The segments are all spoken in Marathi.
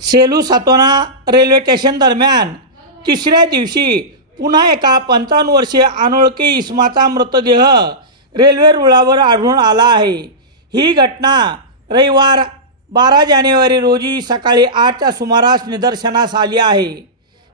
सेलू सातोना रेल्वे स्टेशन दरम्यान तिसऱ्या दिवशी पुन्हा एका 55 वर्षीय अनोळखी इसमाचा मृतदेह रेल्वे रुळावर आढळून आला आहे। ही घटना रविवार 12 जानेवारी रोजी सकाळी 8च्या सुमारास निदर्शनास आली आहे।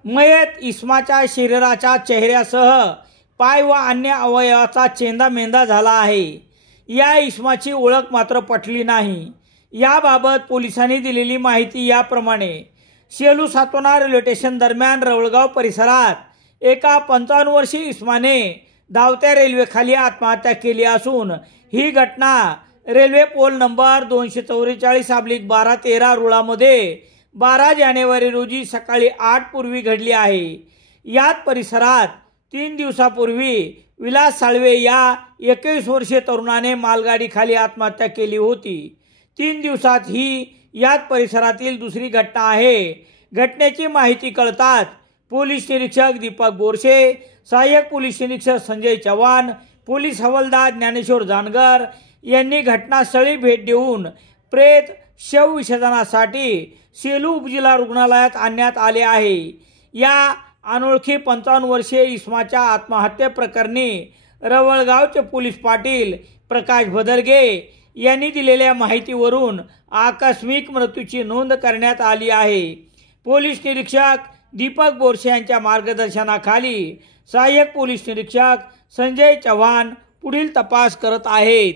मयत इसमाच्या शरीराच्या चेहऱ्यासह पाय व अन्य अवयवाचा चेंदामेंदा झाला आहे। या इसमाची ओळख मात्र पटली नाही। याबाबत पोलिसांनी दिलेली माहिती याप्रमाणे, सेलू सातोना रेल्वे स्टेशन दरम्यान रवळगाव परिसरात एका 55 वर्षीय इसमाने धावत्या रेल्वेखाली आत्महत्या केली असून ही घटना रेल्वे पोल नंबर 244/1213 रुळामध्ये 12 जानेवारी रोजी सकाळी 8 पूर्वी घडली आहे। यात परिसरात 3 दिवसापूर्वी विलास साळवे या 21 वर्षीय तरुणाने मालगाडीखाली आत्महत्या केली होती। 3 दिवसात ही याच परिसरातील दुसरी घटना आहे। घटनेची माहिती कळताच पोलीस निरीक्षक दीपक बोरसे, सहाय्यक पोलीस निरीक्षक संजय चव्हाण, पोलीस हवालदार ज्ञानेश्वर जानगर यांनी घटनास्थळी भेट देऊन प्रेत शवविच्छेदनासाठी सेलू उपजिल्हा रुग्णालयात आणण्यात आले आहे। या अनोळखी 55 वर्षीय इसमाच्या आत्महत्येप्रकरणी रवळगावचे पोलीस पाटील प्रकाश भदरगे यांनी दिलेल्या माहितीवरून आकस्मिक मृत्यूची नोंद करण्यात आली आहे। पोलीस निरीक्षक दीपक बोरसे यांच्या मार्गदर्शनाखाली सहाय्यक पोलीस निरीक्षक संजय चव्हाण पुढील तपास करत आहेत।